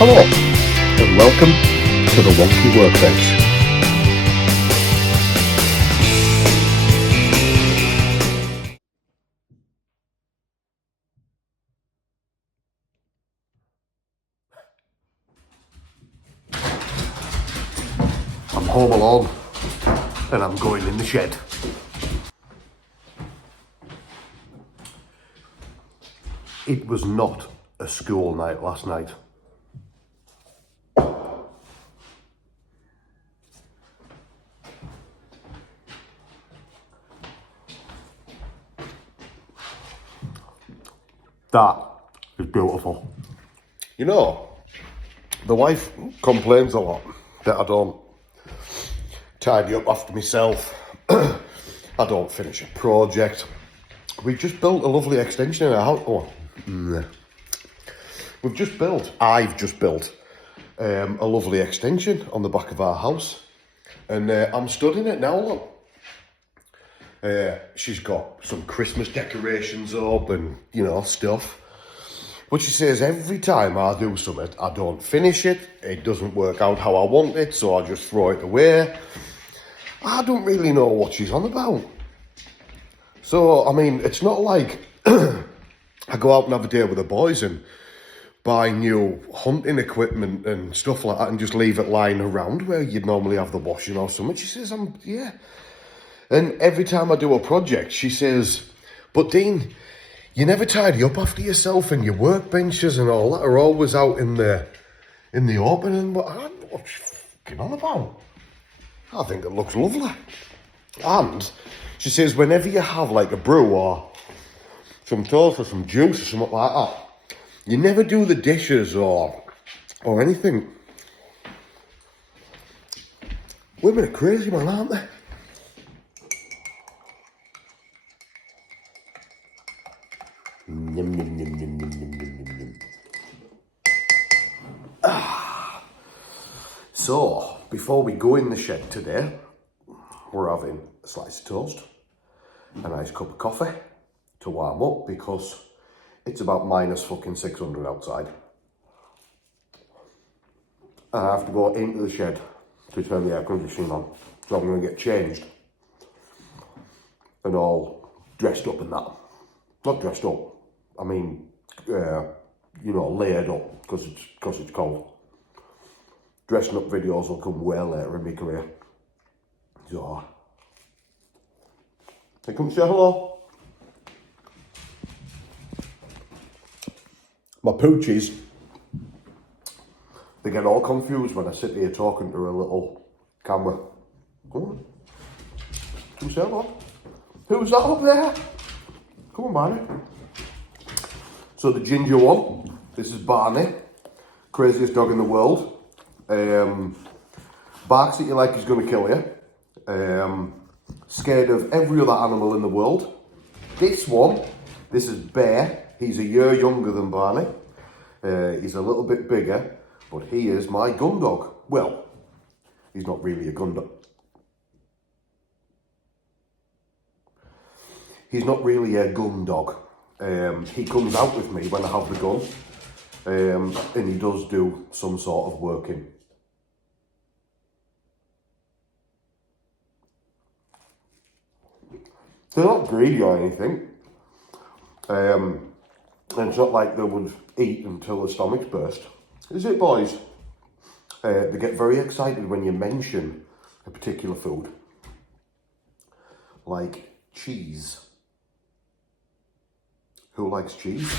Hello, and welcome to the Wonky Workbench. I'm home alone, and I'm going in the shed. It was not a school night last night. That is beautiful. You know, the wife complains a lot that I don't tidy up after myself. I don't finish a project. We've just built a lovely extension in our house. I've just built a lovely extension on the back of our house. And I'm stood in it now, look. She's got some Christmas decorations up and, you know, stuff. But she says every time I do something, I don't finish it. It doesn't work out how I want it, so I just throw it away. I don't really know what she's on about. So, I mean, it's not like I go out and have a day with the boys and buy new hunting equipment and stuff like that and just leave it lying around where you'd normally have the washing or something. She says, yeah. And every time I do a project, she says, but Dean, you never tidy up after yourself, and your workbenches and all that are always out in the open. And I don't know what she's fucking on about. I think it looks lovely. And she says, whenever you have like a brew or some toast or some juice or something like that, you never do the dishes or anything. Women are crazy, man, aren't they? So, before we go in the shed today, we're having a slice of toast, a nice cup of coffee to warm up because it's about minus fucking 600 outside. And I have to go into the shed to turn the air conditioning on. So I'm going to get changed and all dressed up in that. Not dressed up, I mean, you know, layered up because it's cold. Dressing up videos will come way later in my career. So, hey, come say hello. My poochies, they get all confused when I sit here talking to a little camera. Come on. Come say hello. Who's that up there? Come on, Barney. So the ginger one, this is Barney, craziest dog in the world. Barks at you like he's going to kill you. Scared of every other animal in the world. This one, this is Bear. He's a year younger than Barney. He's a little bit bigger, but he is my gun dog. Well, he's not really a gun dog. He's not really a gun dog. He comes out with me when I have the gun, and he does do some sort of working. They're not greedy or anything, and it's not like they would eat until their stomachs burst. Is it, boys? They get very excited when you mention a particular food, like cheese. Who likes cheese?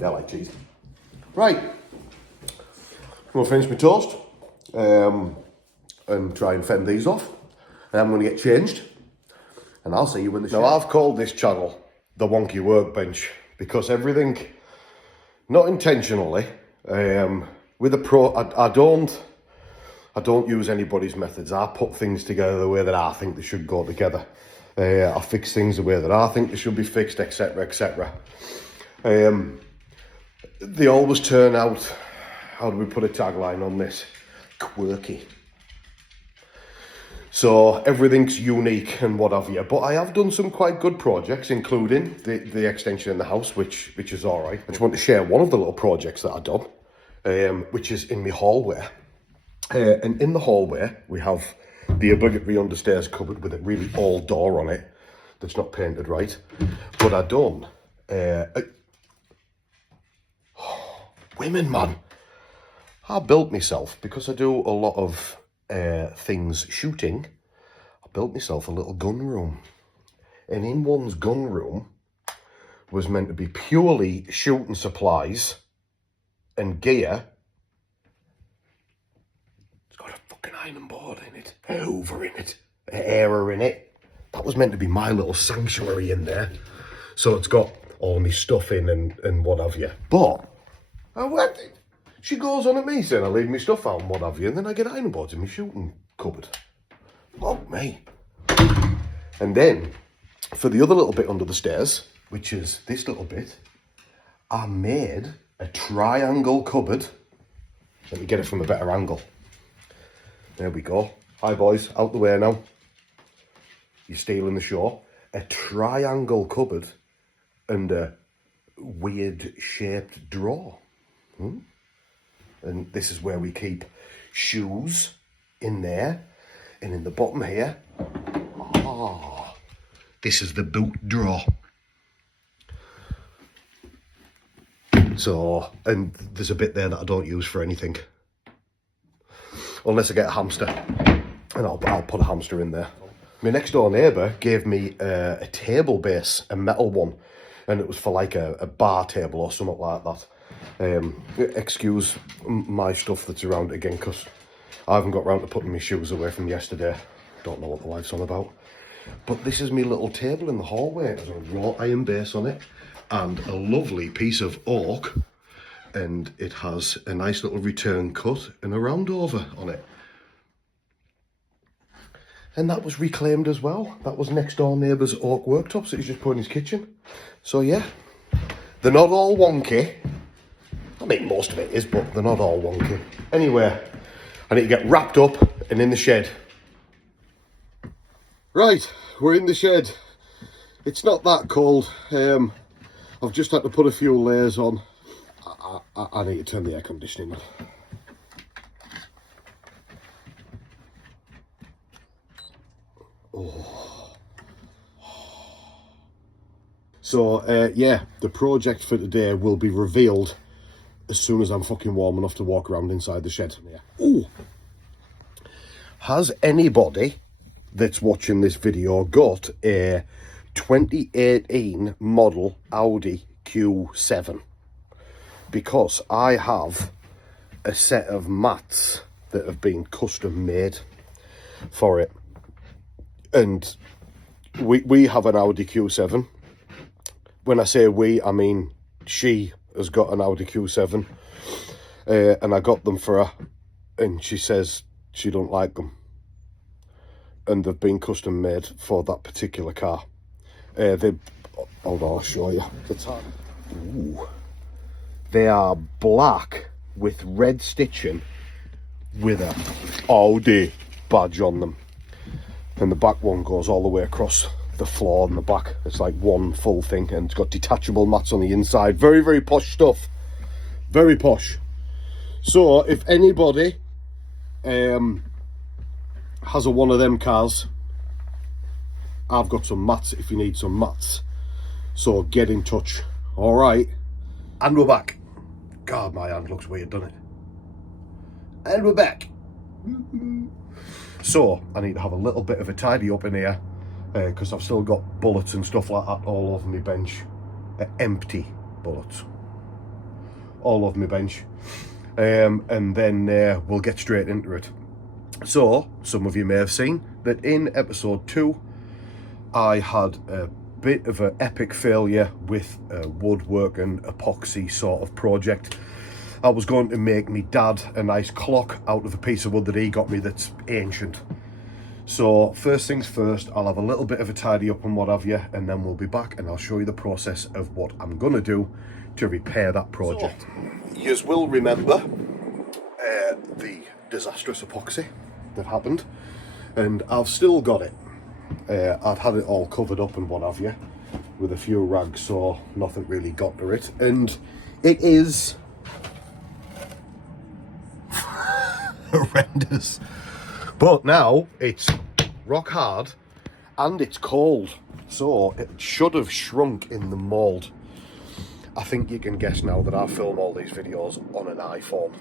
Yeah, I like cheese. Right, I'm going to finish my toast and try and fend these off. And I'm going to get changed. And I'll see you in the show. Now, I've called this channel the Wonky Workbench because everything, not intentionally, with a pro, I don't use anybody's methods. I put things together the way that I think they should go together. I fix things the way that I think they should be fixed, etc., etc. They always turn out, how do we put a tagline on this? Quirky. So everything's unique and what have you. But I have done some quite good projects, including the extension in the house, which is all right. I just want to share one of the little projects that I've done, which is in my hallway. And in the hallway, we have the obligatory understairs cupboard with a really old door on it that's not painted right. But I done... women, man. I built myself, because I do a lot of things shooting, I built myself a little gun room. And in one's gun room was meant to be purely shooting supplies and gear. It's got a fucking iron board in it, a hoover in it, an airer in it. That was meant to be my little sanctuary in there. So it's got all my stuff in and what have you. But she goes on at me saying I leave my stuff out and what have you, and then I get iron boards in my shooting cupboard. Fuck me. And then, for the other little bit under the stairs, which is this little bit, I made a triangle cupboard. Let me get it from a better angle. There we go. Hi boys, out the way now. You're stealing the show. A triangle cupboard and a weird shaped drawer. And this is where we keep shoes in there. And in the bottom here, this is the boot drawer. So, and there's a bit there that I don't use for anything. Unless I get a hamster. And I'll put a hamster in there. My next door neighbour gave me a table base, a metal one. And it was for like a bar table or something like that. Excuse my stuff that's around again, because I haven't got round to putting my shoes away from yesterday. Don't know what the life's on about. But this is my little table in the hallway. There's a wrought iron base on it and a lovely piece of oak, and it has a nice little return cut and a round over on it. And that was reclaimed as well. That was next door neighbour's oak worktops that he's just put in his kitchen. So yeah, they're not all wonky. I mean, most of it is, but they're not all wonky. Anyway, I need to get wrapped up and in the shed. Right, we're in the shed. It's not that cold. I've just had to put a few layers on. I need to turn the air conditioning on. Oh. So, yeah, the project for today will be revealed as soon as I'm fucking warm enough to walk around inside the shed. Yeah. Ooh. Has anybody that's watching this video got a 2018 model Audi Q7? Because I have a set of mats that have been custom made for it. And we have an Audi Q7. When I say we, I mean she has got an Audi Q7, and I got them for her, and she says she don't like them, and they've been custom made for that particular car. Hold on, I'll show you. Ooh. They are black with red stitching with a Audi badge on them, and the back one goes all the way across the floor and the back. It's like one full thing, and it's got detachable mats on the inside. Very, very posh stuff. Very posh. So if anybody has a one of them cars, I've got some mats if you need some mats. So get in touch. All right. And we're back. God, my hand looks weird, doesn't it? And we're back. So I need to have a little bit of a tidy up in here, because I've still got bullets and stuff like that all over my bench. Empty bullets all over my bench. And then we'll get straight into it. So some of you may have seen that in episode 2 I had a bit of an epic failure with a woodwork and epoxy sort of project. I was going to make me dad a nice clock out of a piece of wood that he got me that's ancient. So first things first, I'll have a little bit of a tidy up and what have you, and then we'll be back and I'll show you the process of what I'm going to do to repair that project. So, you will remember the disastrous epoxy that happened. and I've still got it. I've had it all covered up and what have you, with a few rags, so nothing really got to it, and it is horrendous. But now it's rock hard and it's cold, so it should have shrunk in the mould. I think you can guess now that I film all these videos on an iPhone.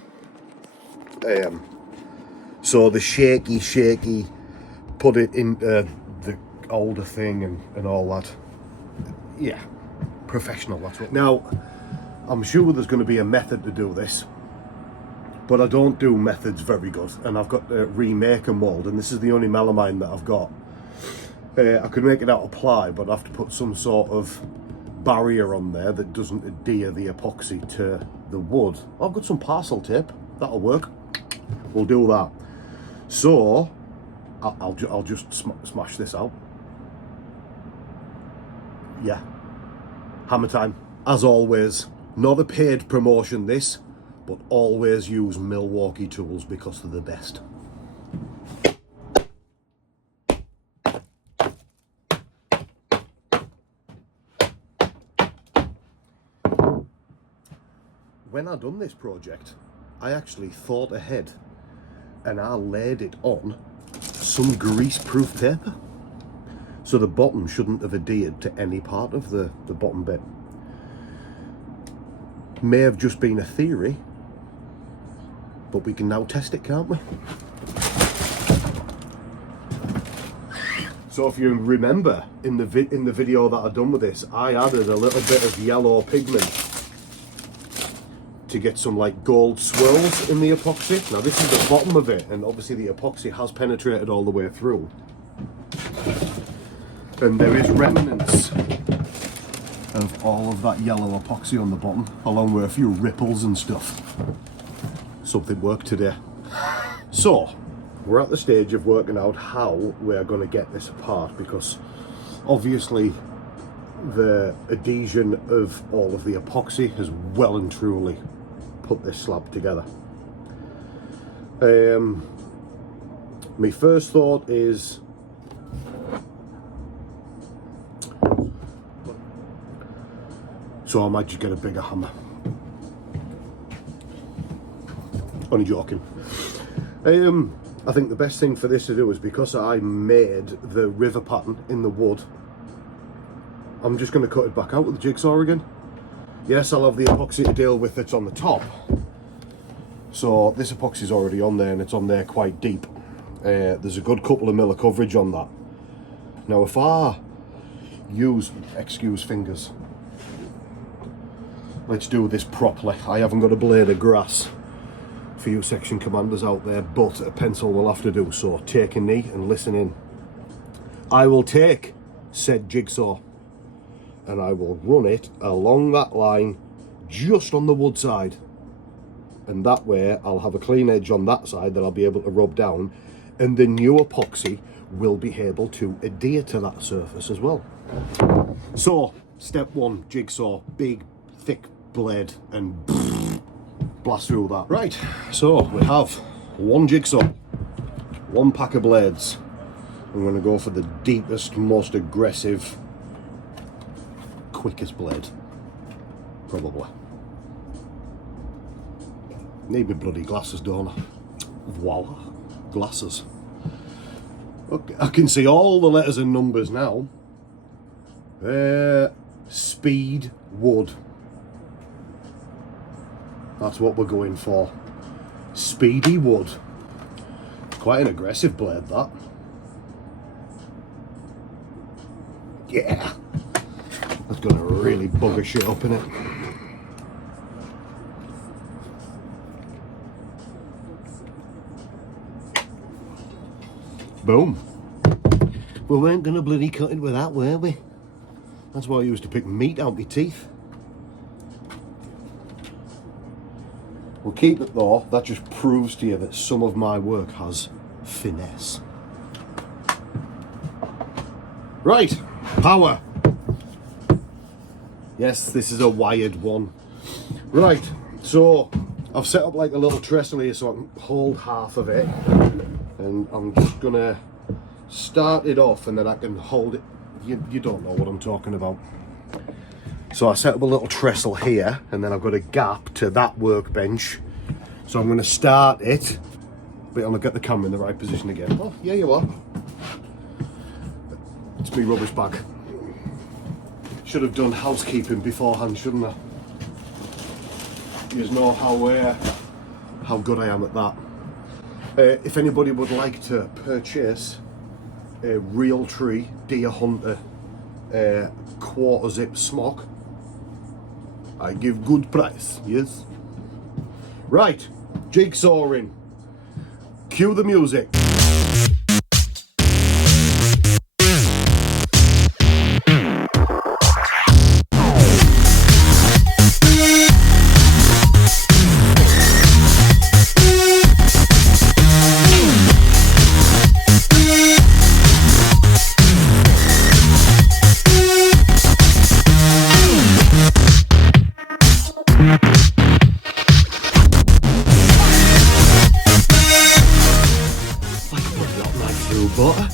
So the shaky, put it into the older thing and all that. Yeah, professional, that's what. Now, I'm sure there's going to be a method to do this, but I don't do methods very good, and I've got to remake a mould, and this is the only melamine that I've got. I could make it out of ply, but I have to put some sort of barrier on there that doesn't adhere the epoxy to the wood. I've got some parcel tape, that'll work. We'll do that. So I'll just smash this out. Yeah, hammer time. As always, not a paid promotion this, but always use Milwaukee tools because they're the best. When I done this project, I actually thought ahead and I laid it on some grease-proof paper. So the bottom shouldn't have adhered to any part of the bottom bit. May have just been a theory, but we can now test it, can't we? So if you remember in the video that I done with this, I added a little bit of yellow pigment to get some like gold swirls in the epoxy. Now this is the bottom of it, and obviously the epoxy has penetrated all the way through. And there is remnants of all of that yellow epoxy on the bottom, along with a few ripples and stuff. Something worked today. So, we're at the stage of working out how we're going to get this apart, because obviously the adhesion of all of the epoxy has well and truly put this slab together. My first thought is so I might just get a bigger hammer. Only joking. I think the best thing for this to do is, because I made the river pattern in the wood, I'm just going to cut it back out with the jigsaw again. Yes, I'll have the epoxy to deal with that's on the top. So this epoxy is already on there, and it's on there quite deep. There's a good couple of mil of coverage on that. Now if I use, excuse fingers, let's do this properly. I haven't got a blade of grass for you section commanders out there, but a pencil will have to do. So take a knee and listen in. I will take said jigsaw and I will run it along that line just on the wood side, and that way I'll have a clean edge on that side that I'll be able to rub down, and the new epoxy will be able to adhere to that surface as well. So step one, jigsaw, big thick blade, and blast through that. Right, so we have one jigsaw, one pack of blades. I'm going to go for the deepest, most aggressive, quickest blade, probably. Need my bloody glasses, don't I? Voila, glasses. Okay, I can see all the letters and numbers now. Speed wood. That's what we're going for. Speedy wood. Quite an aggressive blade, that. Yeah. That's gonna really bugger shit up in it. Boom. We weren't gonna bloody cut it with that, were we? That's why I used to pick meat out my teeth. We'll keep it though. That just proves to you that some of my work has finesse. Right, power. Yes, this is a wired one. Right, so I've set up like a little trestle here so I can hold half of it, and I'm just gonna start it off and then I can hold it. You don't know what I'm talking about. So I set up a little trestle here and then I've got a gap to that workbench. So I'm going to start it. Wait, I'm going to get the camera in the right position again. Oh, yeah, you are. It's me rubbish bag. Should have done housekeeping beforehand, shouldn't I? You know how good I am at that. If anybody would like to purchase a Realtree Deer Hunter quarter zip smock, I give good price, yes. Right, jigsawing. Cue the music. Butter.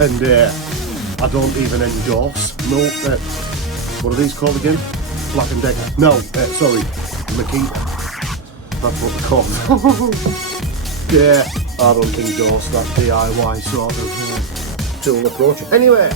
And I don't even endorse milk. What are these called again? Black and Decker. No, sorry, Makita. That's what they're called. Yeah, I don't endorse that DIY sort of tool approach. Anyway.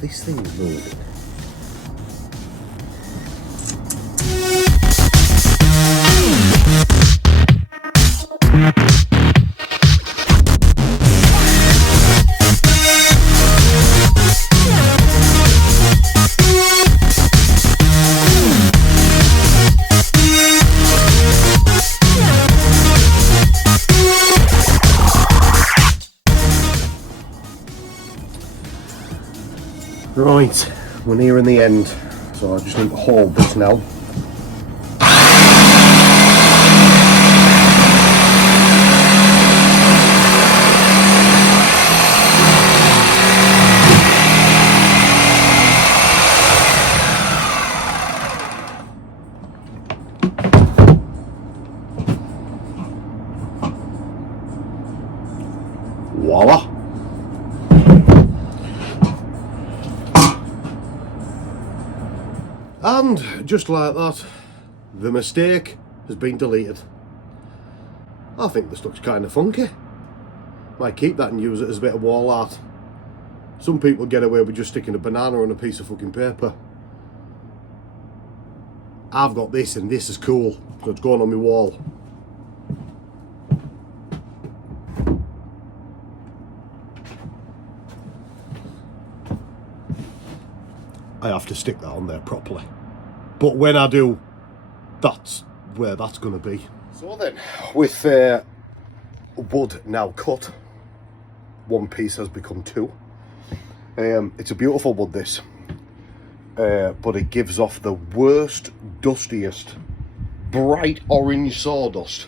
This thing's moving. Right, we're nearing the end, so I just need to hold this now. Voila! And just like that, the mistake has been deleted. I think this looks kind of funky. Might keep that and use it as a bit of wall art. Some people get away with just sticking a banana on a piece of fucking paper. I've got this and this is cool, so it's going on my wall. I have to stick that on there properly. But when I do, that's where that's going to be. So then, with wood now cut, one piece has become two. It's a beautiful wood, this. But it gives off the worst, dustiest, bright orange sawdust.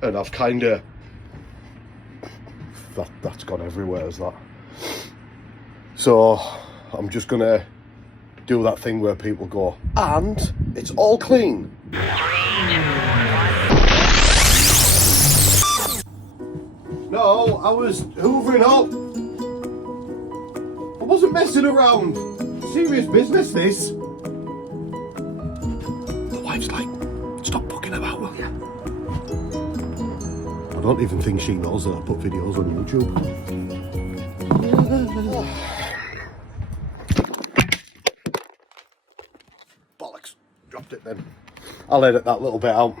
And I've kind of... That's gone everywhere, is that. So, I'm just going to do that thing where people go, and it's all clean. No, I was hoovering up. I wasn't messing around. Serious business, this. The wife's like, stop fucking about, will you? I don't even think she knows that I put videos on YouTube. Bollocks. Dropped it then. I'll edit that little bit out.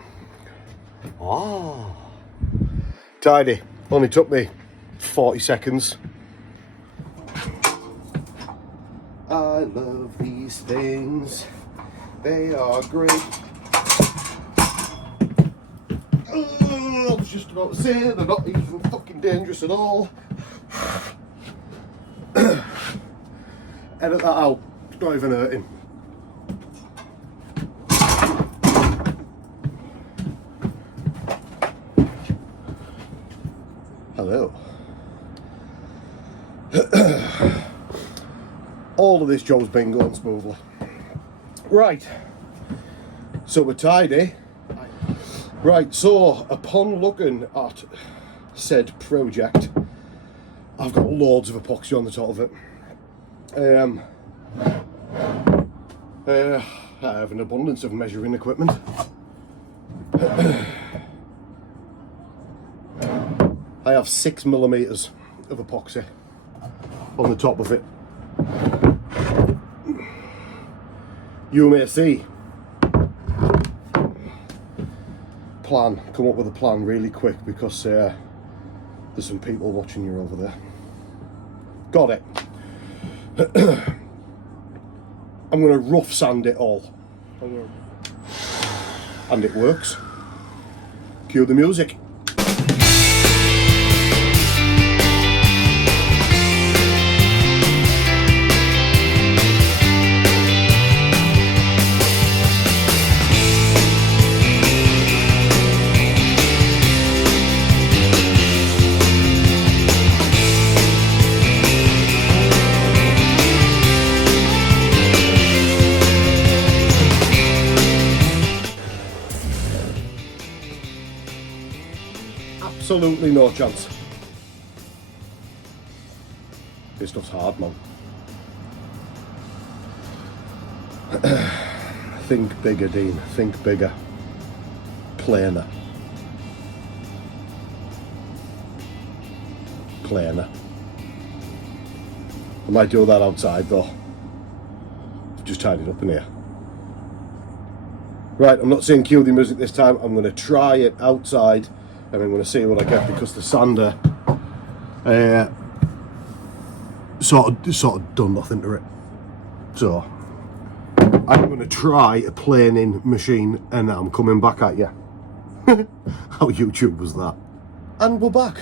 Ah. Tidy. Only took me 40 seconds. I love these things. They are great. I was just about to say they're not even fucking dangerous at all. Edit that out, it's not even hurting. Hello. All of this job's been going smoothly. Right, so we're tidy. Right, so upon looking at said project, I've got loads of epoxy on the top of it. I have an abundance of measuring equipment. I have 6mm of epoxy on the top of it. You may see come up with a plan really quick because there's some people watching you over there. Got it. I'm going to rough sand it all. And it works. Cue the music. Absolutely no chance. This stuff's hard, man. Think bigger, Dean. Think bigger. Plainer. Plainer. I might do that outside though. I've just tied it up in here. Right, I'm not saying cue the music this time. I'm going to try it outside. And I'm going to see what I get because the sander sort of done nothing to it. So I'm going to try a planing machine and I'm coming back at you. How YouTube was that? And we're back,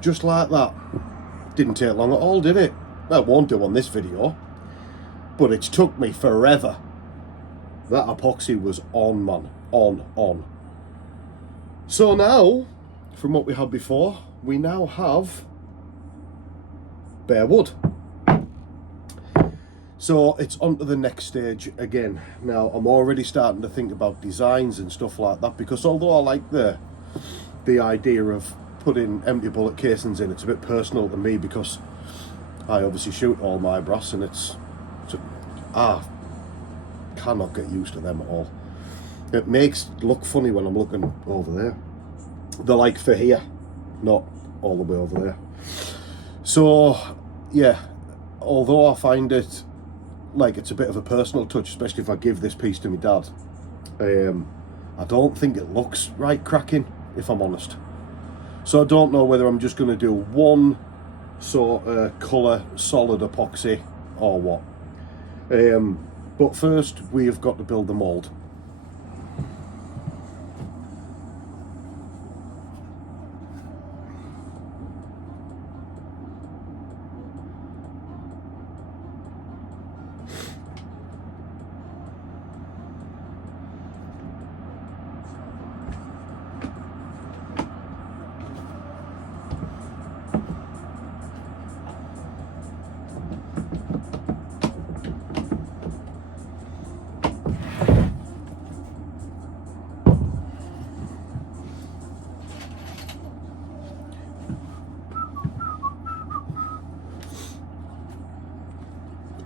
just like that. Didn't take long at all, did it? Well, won't do on this video, but it's took me forever. That epoxy was on, man, on. So now, from what we had before, we now have bare wood. So it's on to the next stage again. Now I'm already starting to think about designs and stuff like that, because although I like the idea of putting empty bullet casings in, it's a bit personal to me because I obviously shoot all my brass and I cannot get used to them at all. It makes it look funny when I'm looking over there. They're like for here, not all the way over there. So yeah, although I find it like it's a bit of a personal touch, especially if I give this piece to my dad, I don't think it looks right cracking, if I'm honest. So I don't know whether I'm just going to do one sort of colour solid epoxy or what. But first we've got to build the mould.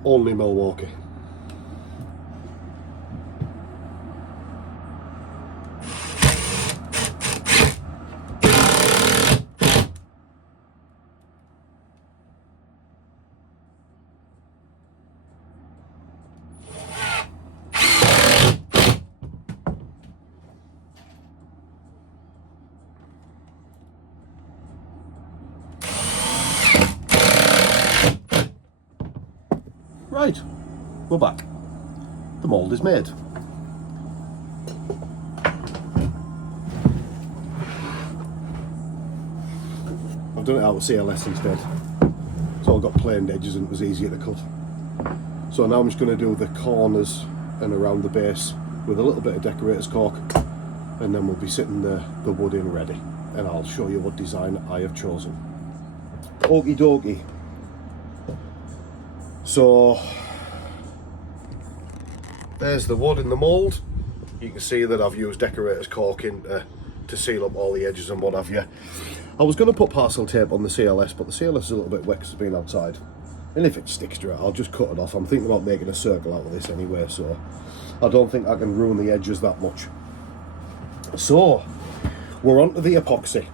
Only Milwaukee. Right, we're back. The mould is made. I've done it out with CLS instead. all got planed edges and it was easier to cut. So now I'm just going to do the corners and around the base with a little bit of decorator's cork, and then we'll be sitting the wood in ready, and I'll show you what design I have chosen. Okie dokie. So there's the wood in the mould. You can see that I've used decorator's cork in to seal up all the edges and what have you. I was going to put parcel tape on the CLS, but the CLS is a little bit wet because it's been outside. And if it sticks to it, I'll just cut it off. I'm thinking about making a circle out of this anyway, so I don't think I can ruin the edges that much. So, we're on to the epoxy.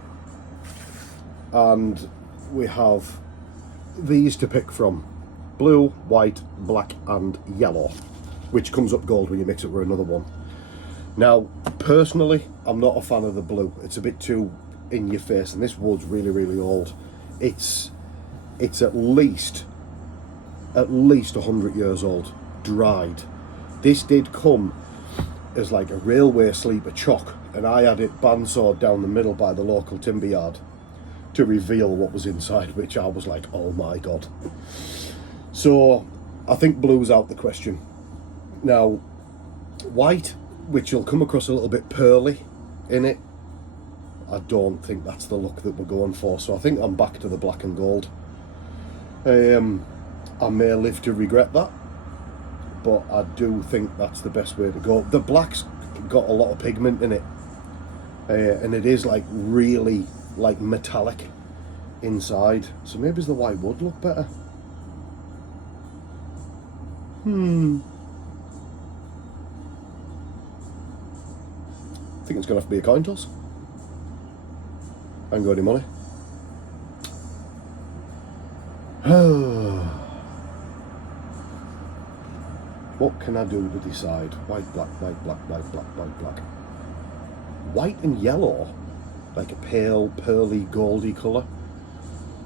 And we have these to pick from. Blue, white, black and yellow, which comes up gold when you mix it with another one. Now, personally, I'm not a fan of the blue. It's a bit too in your face, and this wood's really, really old. It's at least 100 years old, dried. This did come as like a railway sleeper chock, and I had it bandsawed down the middle by the local timber yard to reveal what was inside, which I was like, oh my god. So I think blue's out the question. Now, white, which you'll come across a little bit pearly in it, I don't think that's the look that we're going for, so I think I'm back to the black and gold. I may live to regret that, but I do think that's the best way to go. The black's got a lot of pigment in it, and it is like really like metallic inside, so maybe the white would look better. I think it's going to have to be a coin toss. I ain't got any money. What can I do to decide? White, black, white, black, white, black, white, black. White and yellow, like a pale, pearly, goldy colour.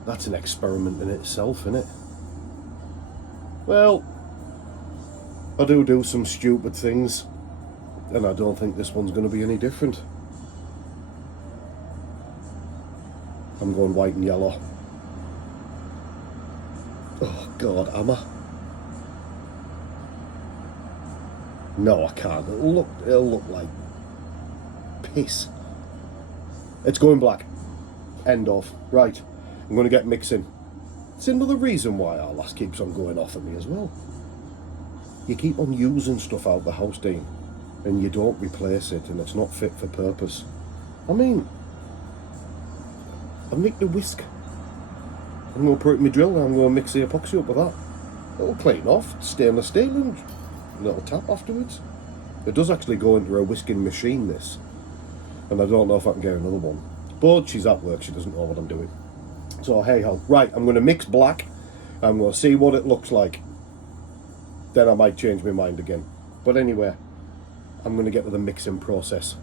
That's an experiment in itself, isn't it? Well, I do some stupid things, and I don't think this one's going to be any different. I'm going white and yellow. Oh god, am I? No, I can't. It'll look like piss. It's going black. End of. Right. I'm going to get mixing. It's another reason why our lass keeps on going off at me as well. You keep on using stuff out the house, Dean, and you don't replace it, and it's not fit for purpose. I mean, I've nicked a whisk. I'm going to put it in my drill and I'm going to mix the epoxy up with that. It'll clean off, stainless steel, and a little tap afterwards. It does actually go into a whisking machine, this, and I don't know if I can get another one. But she's at work, she doesn't know what I'm doing. So hey ho. Right, I'm going to mix black. I'm going to see what it looks like. Then I might change my mind again. But anyway, I'm going to get to the mixing process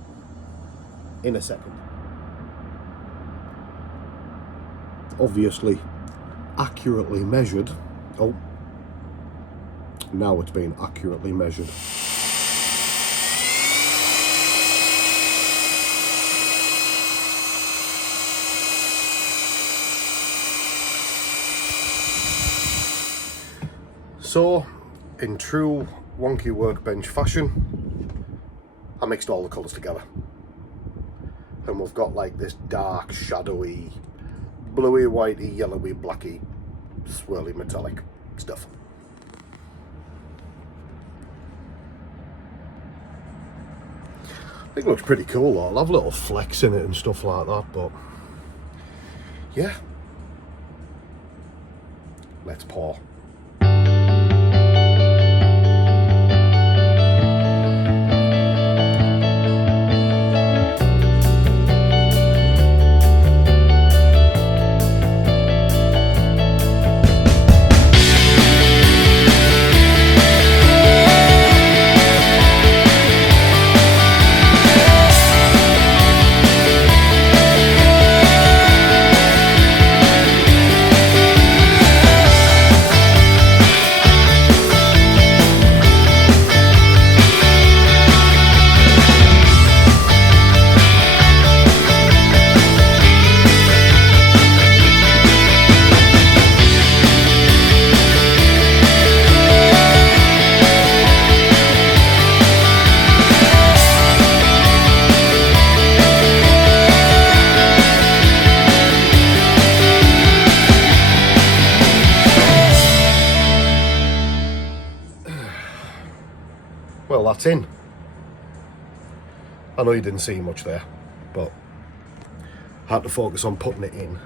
in a second. Obviously, accurately measured. Oh, now it's been accurately measured. So, in true wonky workbench fashion, I mixed all the colours together. And we've got like this dark, shadowy, bluey, whitey, yellowy, blacky, swirly, metallic stuff. I think it looks pretty cool though. I'll have little flecks in it and stuff like that, but yeah. Let's pour. well, that's in. I know you didn't see much there, but I had to focus on putting it in.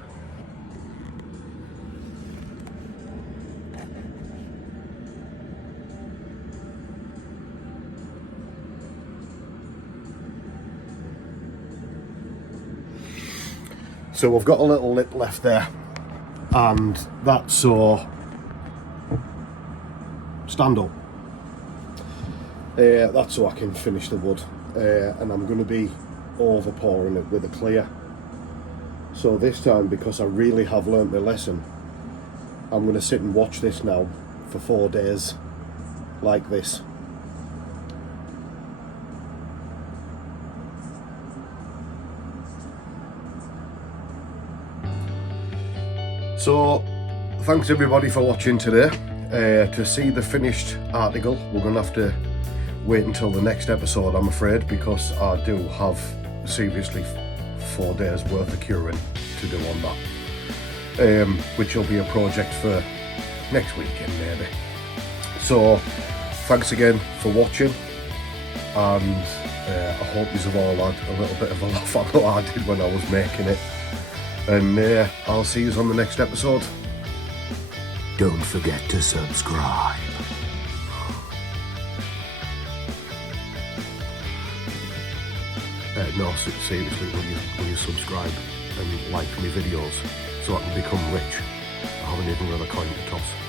So we've got a little lip left there, and that's so stand up. That's so I can finish the wood, and I'm going to be over pouring it with a clear. So this time, because I really have learnt my lesson, I'm going to sit and watch this now for 4 days like this. So thanks everybody for watching today. To see the finished article, we're going to have to wait until the next episode, I'm afraid, because I do have seriously 4 days worth of curing to do on that, which will be a project for next weekend maybe. So thanks again for watching, and I hope you've all had a little bit of a laugh. I know I did when I was making it, and I'll see you on the next episode. Don't forget to subscribe. No, seriously, will you subscribe and like my videos so I can become rich? I haven't even got a coin to toss.